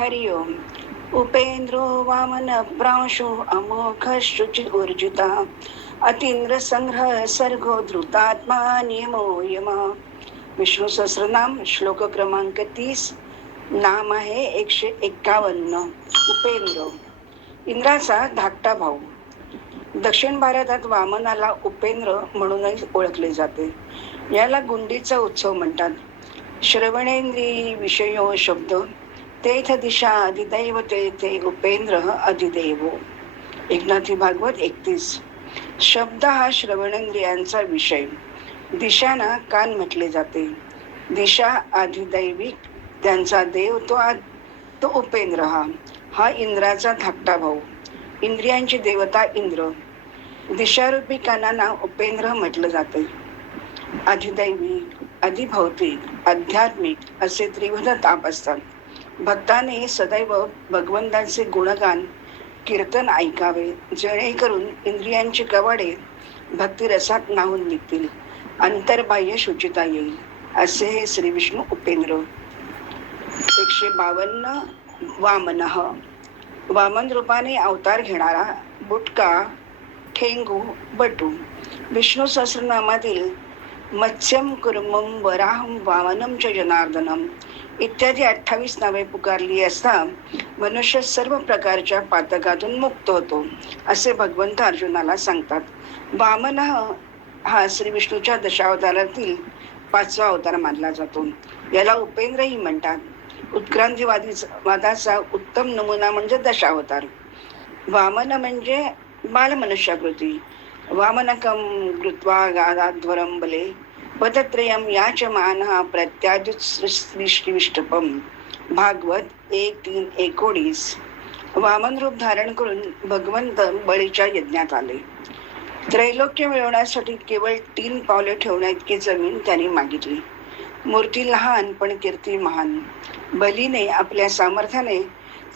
हरि ओम. उपेंद्रो वामन प्रांशु अमोघ शुचि ऊर्जिता अतींद्र संग्रह सर्गो धृतात्मा नियमो यमा. विष्णू सहस्रनाम श्लोक क्रमांक 30. नाम आहे 151. उपेंद्र, इंद्राचा धाकटा भाऊ. दक्षिण भारतात वामनाला उपेंद्र म्हणूनही ओळखले जाते. याला गुंडीचा उत्सव म्हणतात. श्रवणेंद्रिय विषयो शब्द तेथ दिशा अधिदैव तेथे उपेंद्र अधिदेवो. एकनाथी भागवत 31. शब्द हा श्रवणेंद्रियांचा विषय. दिशांना कान म्हटले जाते. दिशा अधिदैविक, त्यांचा देव तो उपेंद्र हा इंद्राचा धाकटा भाऊ. इंद्रियांची देवता इंद्र. दिशारूपी कानांना उपेंद्र म्हटलं जाते. अधिदैविक, अधिभौतिक, आध्यात्मिक असे त्रिविध ताप असतात. भक्ताने सदैव भगवंताचे गुणगान कीर्तन ऐकावे, जेणेकरून इंद्रियांची कवाडे भक्तिरसात न्हाऊन निघतील, अंतर्बाह्य शुचिता येईल. असे हे श्री विष्णू उपेंद्र. 152. वामन, वामन रूपाने अवतार घेणारा बुटका, ठेंगू, बटू. विष्णू सहस्रनामातील मत्स्यम कुर्मम वराहम वामनम च जनार्दनम इत्यादी 28 नावे पुकारली असता मनुष्य सर्व प्रकारच्या पातकातून मुक्त होतो, असे भगवंत अर्जुनाला सांगतात. वामन हा श्री विष्णूच्या दशावतारातील 5वा अवतार मानला जातो. याला उपेंद्रही म्हणतात. उत्क्रांतीवादाचा उत्तम नमुना म्हणजे दशावतार. वामन म्हणजे बालमनुष्याकृती. वामनकं कृत्वा गादाध्वरं बले पदत्रयं याचमानः प्रत्याद्युत्सृष्टिविष्टपम. भागवत 1:3-19. वामन रूप धारण करून भगवंत बळीच्या यज्ञात आले. त्रैलोक्य मिळवण्यासाठी केवळ 3 पावले ठेवण्याइतकी जमीन त्यांनी मागितली. मूर्ती लहान पण कीर्ती महान. बलीने आपल्या सामर्थ्याने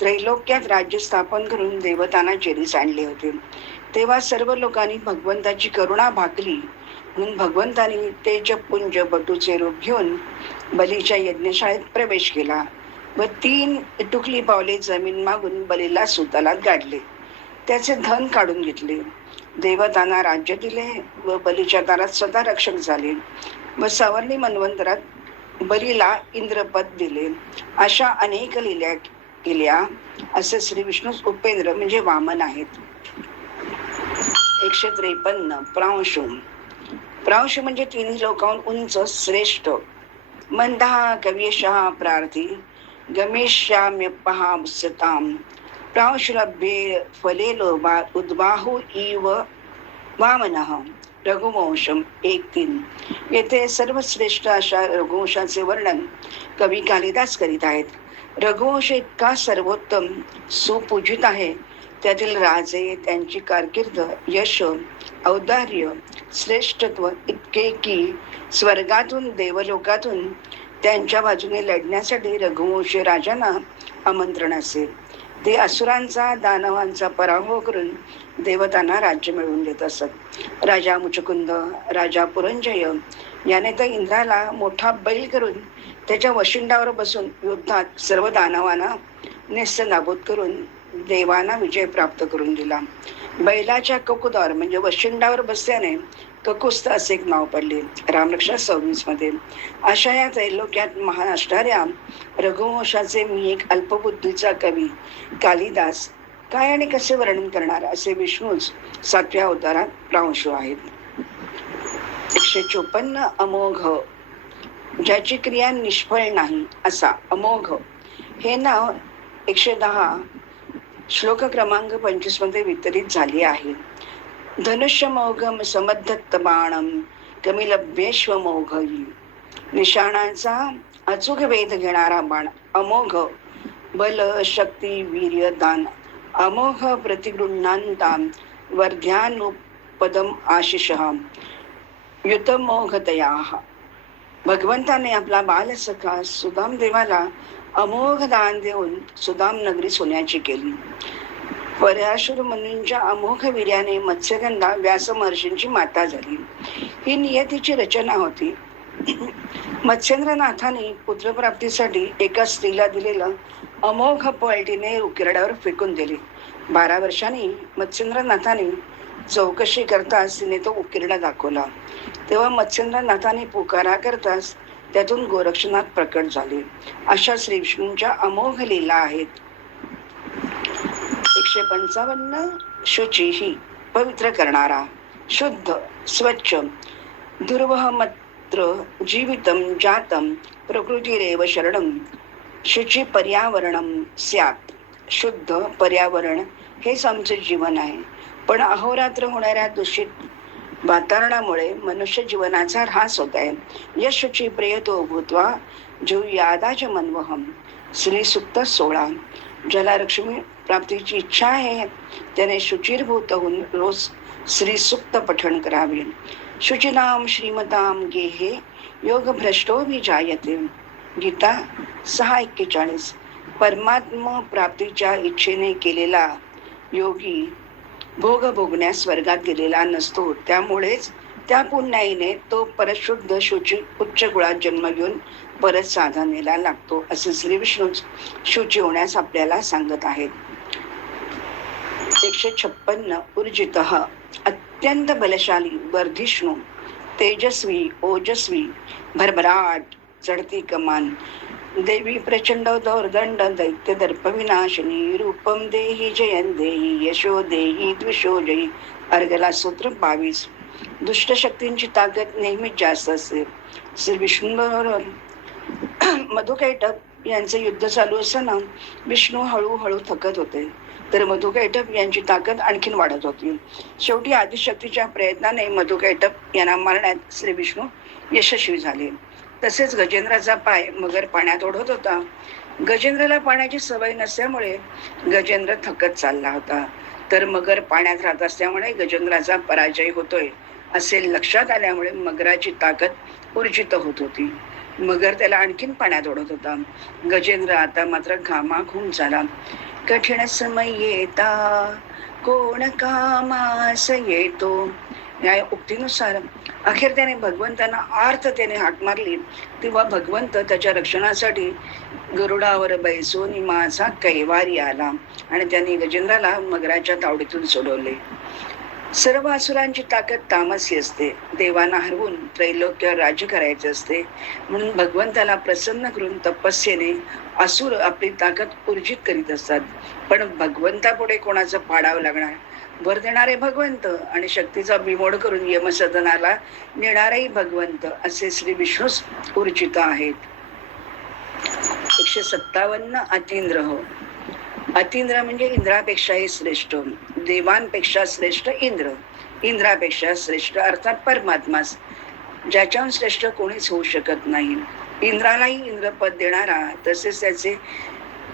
त्रैलोक्यात राज्य स्थापन करून देवतांना चेरीस आणले होते. तेव्हा सर्व लोकांनी भगवंताची करुणा भागली म्हणून भगवंतांनी तेजपुंज बटूचे रूप घेऊन बलीच्या यज्ञशाळेत प्रवेश केला व 3 टुकली पावले जमीन मागून बलीला सुतालात गाडले. त्याचे धन काढून घेतले. देवतांना राज्य दिले व बलीच्या दारात स्वतः रक्षक झाले व सवर्णी मन्वंतरात बलीला इंद्रपद दिले. अशा अनेक लीला केल्या. असे श्री विष्णू उपेंद्र म्हणजे वामन आहेत. 153. प्रांशु, प्रांश म्हणजे 3 लोकांहून उंच, श्रेष्ठ. मंदः कविशः प्रार्थी गमिष्याम्यपहास्यताम्. प्रांशुलभ्ये फले लोभात् उद्बाहु इव वामनः. रघुवंशम 1:3. येथे सर्वश्रेष्ठ अशा रघुवंशाचे वर्णन कवी कालिदास करीत आहेत. रघुवंश इतका सर्वोत्तम सुपूजित आहे. त्यातील राजे, त्यांची कारकीर्द, यश, औदार्य, श्रेष्ठत्व इतके की स्वर्गातून देवलोकातून त्यांच्या बाजूने लढण्यासाठी रघुवंशी राजांना आमंत्रण असेल. ते असुरांचा, दानवांचा पराभव करून देवतांना राज्य मिळवून देत असत. राजा मुचकुंद, राजा पुरंजय याने तर इंद्राला मोठा बैल करून त्याच्या वशिंडावर बसून युद्धात सर्व दानवांना नेस्तनाबूत करून देवांना विजय प्राप्त करून दिला. बैलाच्या ककुदावर म्हणजे वशिंडावर बसल्याने ककुस्त असे एक नाव पडले. रामरक्षा 26 मध्ये. अशा या त्रैलोक्यात महान असणाऱ्या रघुवंशाचे मी एक अल्पबुद्धीचा कवी कालिदास काय आणि कसे वर्णन करणार. असे विष्णूच 7व्या अवतारात प्रांशु आहेत. 154. अमोघ, ज्याची क्रिया निष्फळ नाही असा. अमोघ हे नाव 110 श्लोक क्रमांक 25 मध्ये वितरित झाले आहे. धनुष्यमोघम समद्धत्त बाणम कमिलभ्येष्वमोघी. निशाणाचा अचूक वेध घेणारा बाण. अमोघ बल, शक्ती, वीर्य, दान. अमोघ प्रतिगृह्णांता वर्ध्यानुपदम आशिषः युतमोघतया. भगवंताने आपला बालसखा सुदाम देवाला अमोघ दान देऊन सुदाम नगरी सोन्याची केली. पराशुर मुनींच्या अमोघ वीर्याने मत्स्यगंधा व्यास महर्षींची माता झाली. ही नियतीची रचना होती. मत्स्येंद्रनाथाने पुत्रप्राप्तीसाठी एका स्त्रीला दिलेलं अमोघ पळटीने उकिरड्यावर फेकून दिले. 12 वर्षांनी मत्स्येंद्रनाथाने चौकशी करताच तिने तो उकिरडा दाखवला. तेव्हा मत्स्येंद्रनाथाने पुकारा करताच त्यातून गोरक्षनाथ प्रकट झाले. अशा श्री विष्णूंच्या अमोघ लीला आहेत. 155 शुची ही पवित्र करणारा, शुद्ध, स्वच्छ, दुर्वहमत्र जीवितम जातम प्रकृतिरेव शरणम शुची पर्यावरणम स्यात्. शुद्ध पर्यावरण हेच आमचे जीवन आहे. पण अहोरात्र होणाऱ्या दूषित वातावरणामुळे मनुष्य जीवनाचा ऱ्हास होत आहे. यशुची प्रियतो भूत्वा जुयादाच मनवहम. श्री सुक्त 16. ज्याला लक्ष्मी प्राप्तीची इच्छा आहे त्याने शुचिरभूत होऊन रोज श्री सुक्त पठण करावे. शुचिनाम श्रीमताम गेहे योग भ्रष्टोभिजायते. गीता 6:41. परमात्म प्राप्तीच्या इच्छेने केलेला योगी भोग भोगण्यास स्वर्गात गेलेला नसतो. त्यामुळेच त्या पुण्याईने तो परशुद्ध शुची उच्च गुणात जन्म घेऊन परत साधनेला लागतो, असे श्री विष्णू शुची होण्यास आपल्याला सांगत आहेत. 156 ऊर्जित अत्यंत बलशाली, वर्धिष्णू, तेजस्वी, ओजस्वी, भरभराट, चढती कमान, देवी प्रचंड दौर्दंड दैत्य दर्प विनाशिनी, रूपम देही जयन देही यशो देही द्विषो जयी. अर्गला सूत्र 22. दुष्ट शक्तींची ताकद नेहमीच जास्त असते. श्री विष्णूबरोबर मधुकैटभ यांचे युद्ध चालू असताना विष्णू हळूहळू थकत होते, तर मधुकैटभ यांची ताकद आणखीन वाढत होती. शेवटी आदिशक्तीच्या प्रयत्नाने मधुकैटभ यांना मारण्यात श्री विष्णू यशस्वी झाले. तसेच गजेंद्राचा पाय मगर पाण्यात ओढत होता. गजेंद्राला पाण्याची सवय नसल्यामुळे गजेंद्र थकत चालला होता, तर मगर पाण्यात राहत असल्यामुळे गजेंद्राचा पराजय होतोय असे लक्षात आल्यामुळे मगराची ताकद ऊर्जित होत होती. मगर त्याला आणखीन पाण्यात ओढत होता. गजेंद्र आता मात्र घामाघूम झाला. कठीण समय येता कोण कामास येतो या उक्तीनुसार अखेर त्याने भगवंतांना आर्ततेने हाक मारली. तेव्हा भगवंत त्याच्या रक्षणासाठी गरुडावर बैसून माझा कैवारी आला आणि त्यांनी गजेंद्राला मगराच्या तावडीतून सोडवले. सर्व असुरांची ताकद तामसी असते. देवांना हरवून त्रैलोक्य राज्य करायचे असते, म्हणून भगवंताला प्रसन्न करून तपस्येने असुर आपली ताकद ऊर्जित करीत असतात. पण भगवंतापुढे कोणाचं पाडावं लागणार? वर देणारे भगवंत आणि शक्तीचा बिमोड करून यमसदनाला नेणारेही भगवंत असे श्री विष्णूच ऊर्जित आहेत. 157 अतींद्र. अतींद्र म्हणजे इंद्रापेक्षाही श्रेष्ठ, देवांपेक्षा श्रेष्ठ इंद्र, इंद्रापेक्षा श्रेष्ठ अर्थात परमात्माच, ज्याच्याहून श्रेष्ठ कोणीच होऊ शकत नाही. इंद्रालाही इंद्रपद देणारा तसेच त्याचे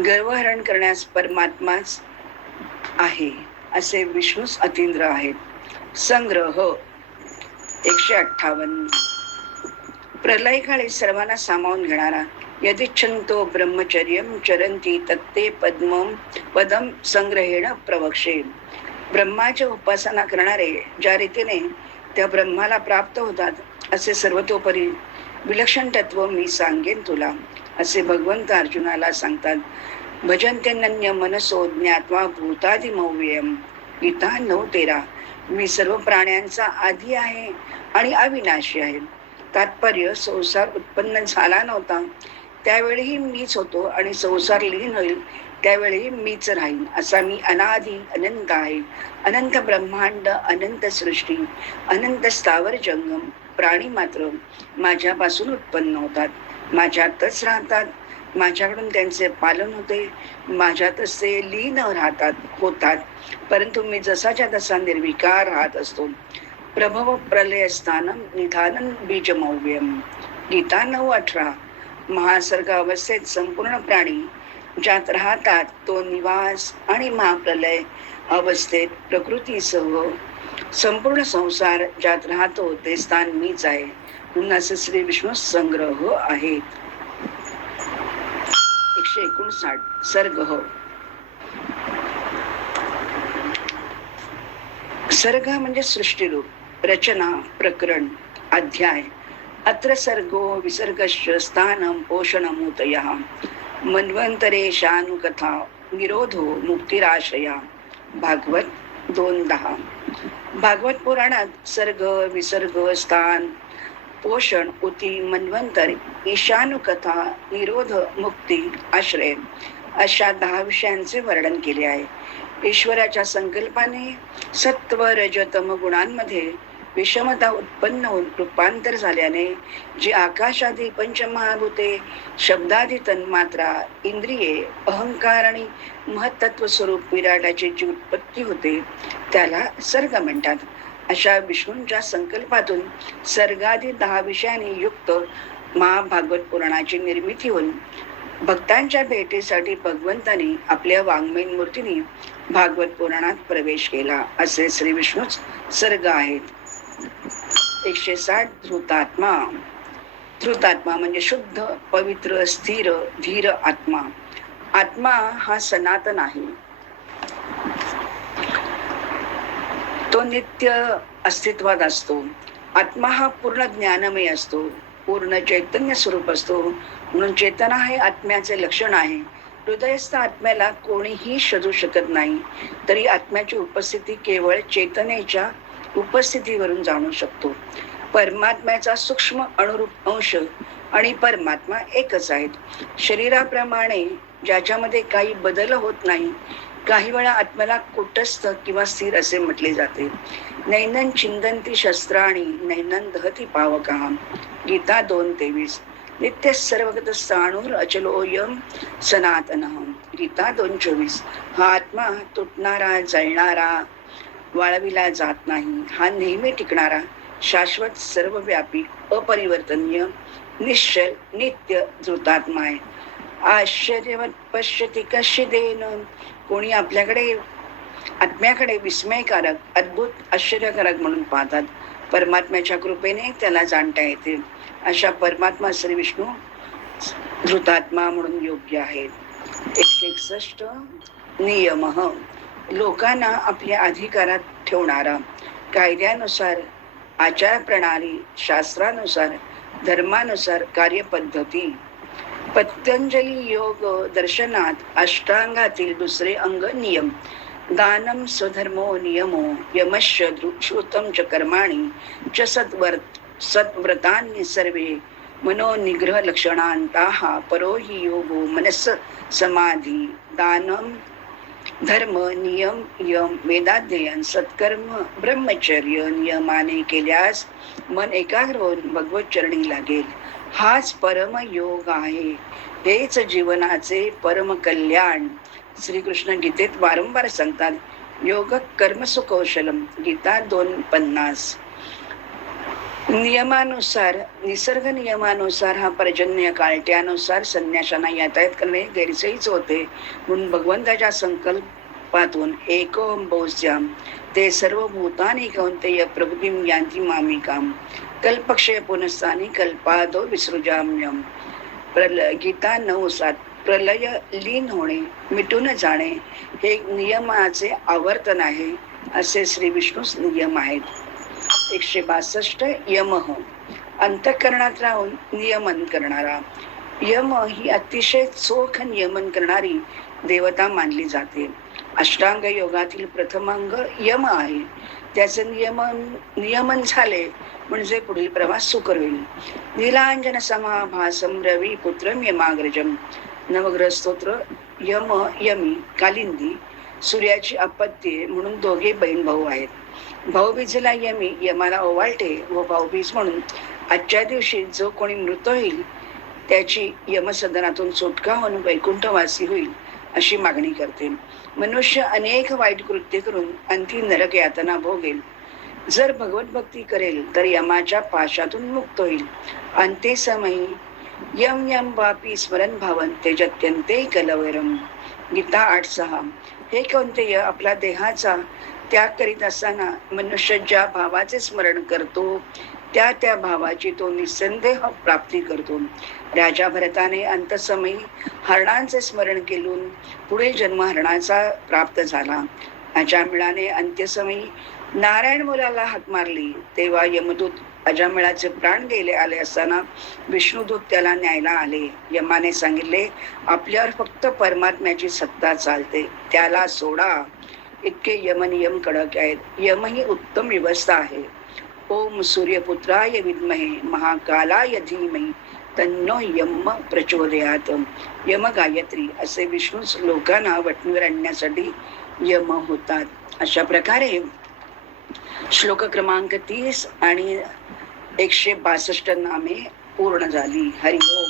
गर्वहरण करण्यास परमात्माच आहे असे विष्णूच अतींद्र आहेत. संग्रह 158. प्रलय काळी सर्वांना सामावून घेणारा, यदिच्छन्तो ब्रह्मचर्यं चरंती तत्ते पदम संग्रहेण प्रवक्षे. ब्रह्माची उपासना करणारे ज्या रीतीने त्या ब्रह्माला प्राप्त होतात असे सर्वतोपरी विलक्षण तत्व मी सांगेन तुला, असे भगवंत अर्जुनाला सांगतात. भजन्त्यनन्य मनसो ज्ञात्वा भूतादिमव्ययम्. गीता 9:13. मी सर्व प्राण्यांचा आधी आहे आणि अविनाशी आहे. तात्पर्य, संसार उत्पन्न झाला नव्हता त्यावेळीही मीच होतो आणि संसार लीन होईल त्यावेळी मीच राहीन, असा मी अनादी अनंत आहे. अनंत ब्रह्मांड, अनंत सृष्टी, अनंत स्थावर जंगम प्राणी मात्र माझ्यापासून उत्पन्न होतात, माझ्यातच राहतात, माझ्याकडून त्यांचे पालन होते, माझ्यातच ते लीन होतात. परंतु मी जसाच्या तसा निर्विकार राहत असतो. प्रभव प्रलयस्थानम निधानम बीजमव्यम. गीता 9:18. महासर्ग अवस्थेत संपूर्ण प्राणी ज्यात राहतात तो निवास आणि महाप्रलय अवस्थेत प्रकृतीसह संपूर्ण संसार ज्यात राहतो ते स्थान मीच आहे, म्हणून असे श्री विष्णू संग्रह आहेत. 159. सर्ग. सर्ग म्हणजे सृष्टीरूप, रचना, प्रकरण, अध्याय, अत्र सर्गो विसर्गश्च स्थानं पोषणमूतयः मन्वन्तरेशानुकथा निरोधो मुक्तिराशया. भागवत 2:10. भागवत पुराणात सर्ग, विसर्ग, स्थान, पोषण, उती, मन्वंतर, ईशानुकथा, निरोध, मुक्ती, आश्रय अशा 10 विषयांचे वर्णन केले आहे. ईश्वराच्या संकल्पाने सत्व रज तम गुणांमध्ये विषमता उत्पन्न होऊन रूपांतर झाल्याने जी आकाशादी पंचमहाभूते, शब्दादी तन्मात्रा, इंद्रिये, अहंकार आणि महत्त्व स्वरूप विराटाची जी उत्पत्ती होते त्याला सर्ग म्हणतात. अशा विष्णूंच्या संकल्पातून सर्गादी 10 विषयांनी युक्त महाभागवत पुराणाची निर्मिती होऊन भक्तांच्या भेटीसाठी भगवंतांनी आपल्या वाङ्मयीन मूर्तीने भागवत पुराणात प्रवेश केला असे श्री विष्णूच सर्ग आहेत. 160 धृतात्मा. धृतात्मा म्हणजे शुद्ध, पवित्र, स्थिर, धीर आत्मा. आत्मा हा सनातन आहे. तो नित्य अस्तित्वात असतो. आत्मा हा पूर्ण ज्ञानमय असतो, पूर्ण चैतन्य स्वरूप असतो. म्हणून चेतना हे आत्म्याचे लक्षण आहे. हृदयस्थ आत्म्याला कोणीही शोधू शकत नाही, तरी आत्म्याची उपस्थिती केवळ चेतनेच्या उपस्थितीवरून जाणू शकतो. परमात्म्याचा सूक्ष्म अनुरूप अंश आणि परमात्मा एकच आहेत. शरीराप्रमाणे ज्याच्यामध्ये काही बदल होत नाही, काही वेळा आत्म्याला कुटस्थ किंवा स्थिर असे म्हटले जाते. नैनन चिंदंती शस्त्राणी नैनन दहती पावकः. गीता 2:23. नित्य सर्वगत स्थाणुर अचलोयम सनातनः. गीता 2:24. हा आत्मा तुटणारा, जळणारा, वाळविला जात नाही. हा नेहमी टिकणारा, शाश्वत, सर्वव्यापी, अपरिवर्तनीय, निश्चल, नित्य धृतात्मा आहे. आश्चर्यवत पश्यति कश्चिदेन. कोणी आत्म्याकडे विस्मयकारक, अद्भुत, आश्चर्यकारक म्हणून पाहतात. परमात्म्याच्या कृपेने त्याला जाणता येते. अशा परमात्मा श्री विष्णू धृतात्मा म्हणून योग्य आहेत. 161 नियम. लोकांना आपल्या अधिकारात ठेवणारा, कायद्यानुसार, आचार प्रणाली, शास्त्रानुसार, धर्मानुसार कार्यपद्धती. पतंजली योग दर्शनात अष्टांगातील दुसरे अंग नियम. दानम स्वधर्मो नियमो यमश्च श्रुतं च कर्माणि च सत्व्रतानि सर्वे मनोनिग्रह लक्षणांताः परो हि योगो मनस समाधी. दानम धर्म, नियम, यम, वेदाध्ययन, सत्कर्म, ब्रह्मचर्य नियमाने केल्यास मन एकाग्र होऊन भगवत चरणी लागेल. हाच परम योग आहे. हेच जीवनाचे परम कल्याण. श्रीकृष्ण गीतेत वारंवार सांगतात. योग कर्मसु कौशलम. गीता 2:50. नियमानुसार, निसर्ग नियमानुसार हा पर्जन्य काळ, त्यानुसार संन्याशांना यातायात करणे गैरसोयीचे होते. म्हणून भगवंताच्या संकल्पातून एकोऽम्बोस्याम ते सर्व भूतानि कौन्तेय प्रकृतिं यान्ति मामिकाम. कल्पक्षय पुनस्तानि कल्पादो विसृजाम्यहम्. गीता 9:7. प्रलय, लीन होणे, मिटून जाणे हे नियमाचे आवर्तन आहे असे श्री विष्णूच नियम आहेत. 162 यम. अंतःकरणात राहून नियमन करणारा. यम ही अतिशय चोख नियमन करणारी देवता मानली जाते. अष्टांग योगातील प्रथम अंग यम आहे. त्याचे नियमन झाले म्हणजे पुढील प्रवास सुकर होईल. नीलांजन समाभासम रवी पुत्रम यमाग्रजम. नवग्रह स्तोत्र. यम, यमी, कालिंदी सूर्याची अपत्ये म्हणून दोघे बहीण भाऊ आहेत. भाऊबीजेला यमी यमाला ओवाळते व भाऊबीज म्हणून आजच्या दिवशी जो कोणी मृत होईल त्याची यमसदनातून सुटका होऊन वैकुंठवासी होईल अशी मागणी करते. मनुष्य अनेक वाईट कृत्य करून अंती नरक यातना भोगेल. जर भगवत भक्ती करेल तर यमाच्या पाशातून मुक्त होईल. अंते समयी यम यम वापी स्मरण भावन तेजत्यंते कलवरम. गीता 8:6. हे कौन्तेय, आपला देहाचा त्याग करीत असताना मनुष्य ज्या भावाचे स्मरण करतो त्या भावाची तो निसंदेह प्राप्ती करतो. राजा भरताने अंतसमयी हरणांचे स्मरण केलून पुढे जन्म हरणाचा प्राप्त झाला. अजामिळाने अंत्यसमयी नारायण मुलाला हाक मारली तेव्हा यमदूत अजामिळाचे प्राण गेले आले असताना विष्णुदूत त्याला न्यायला आले. यमाने सांगितले, आपल्यावर फक्त परमात्म्याची सत्ता चालते, त्याला सोडा. इतके यमनियम कडक आहेत. यम ही उत्तम व्यवस्था आहे. ओम सूर्यपुत्राय विद्महे महाकालाय धीमहि तन्नो यम प्रचोदयात. यम गायत्री असे विष्णूच लोकांना वटणीवर आणण्यासाठी यम होतात. अशा प्रकारे श्लोक क्रमांक 30 आणि 162 नामे पूर्ण झाली. हरि ओम.